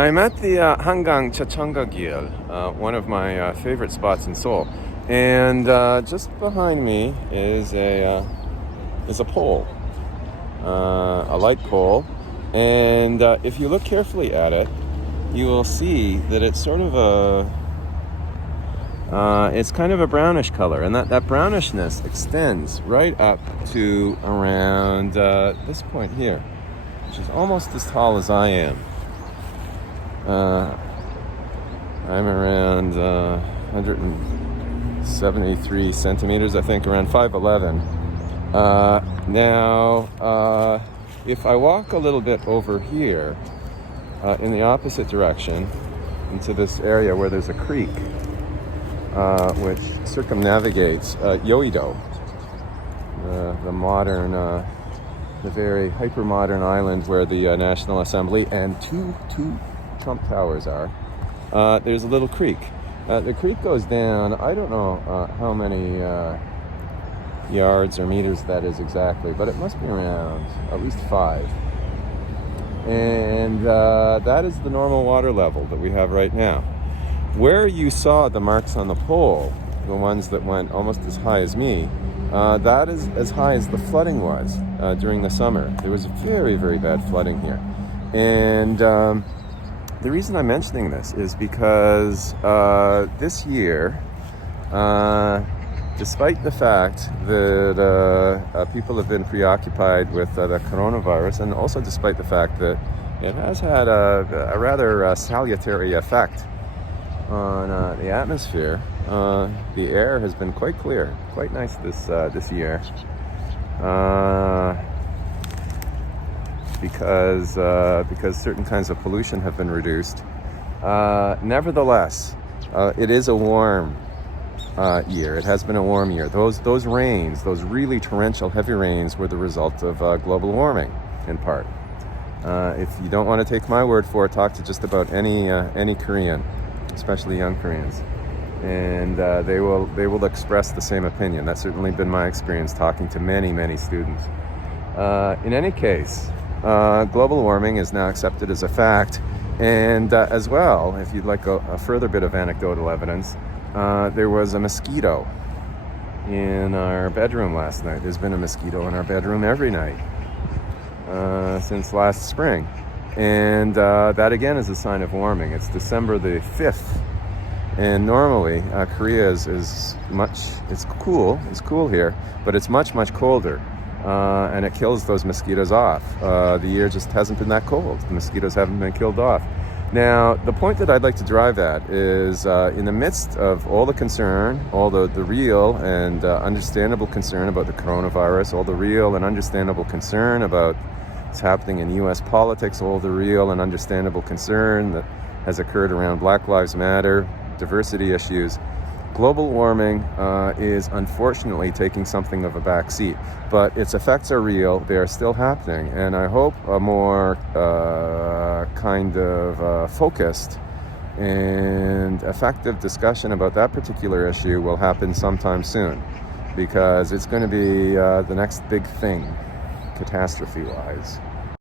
I'm at the Hangang Chachanga one of my favorite spots in Seoul, and just behind me is a pole, a light pole, and if you look carefully at it, you will see that it's sort of it's kind of a brownish color, and that brownishness extends right up to around this point here, which is almost as tall as I am. I'm around 173 centimeters, I think, around 5'11". Now, if I walk a little bit over here in the opposite direction into this area where there's a creek which circumnavigates Yeouido, the modern, the very hyper-modern island where the National Assembly and two Trump Towers are. There's a little creek. The creek goes down, I don't know how many yards or meters that is exactly, but it must be around at least 5. And that is the normal water level that we have right now. Where you saw the marks on the pole, the ones that went almost as high as me, that is as high as the flooding was during the summer. There was very, very bad flooding here. And the reason I'm mentioning this is because this year, despite the fact that people have been preoccupied with the coronavirus, and also despite the fact that it has had a rather salutary effect on the atmosphere, the air has been quite clear, quite nice this year. Because certain kinds of pollution have been reduced. Nevertheless, it is a warm year. It has been a warm year. Those rains, those really torrential heavy rains, were the result of global warming, in part. If you don't want to take my word for it, talk to just about any Korean, especially young Koreans, and they will express the same opinion. That's certainly been my experience talking to many students. In any case, global warming is now accepted as a fact, and as well, if you'd like a further bit of anecdotal evidence, there was a mosquito in our bedroom last night. There's been a mosquito in our bedroom every night since last spring, and that again is a sign of warming. It's December the 5th, and normally Korea is much, it's cool here, but it's much colder. And it kills those mosquitoes off. The year just hasn't been that cold. The mosquitoes haven't been killed off. Now, the point that I'd like to drive at is in the midst of all the concern, all the real and understandable concern about the coronavirus, all the real and understandable concern about what's happening in U.S. politics, all the real and understandable concern that has occurred around Black Lives Matter, diversity issues, global warming is unfortunately taking something of a back seat, but its effects are real. They are still happening, and I hope a more kind of focused and effective discussion about that particular issue will happen sometime soon, because it's going to be the next big thing, catastrophe-wise.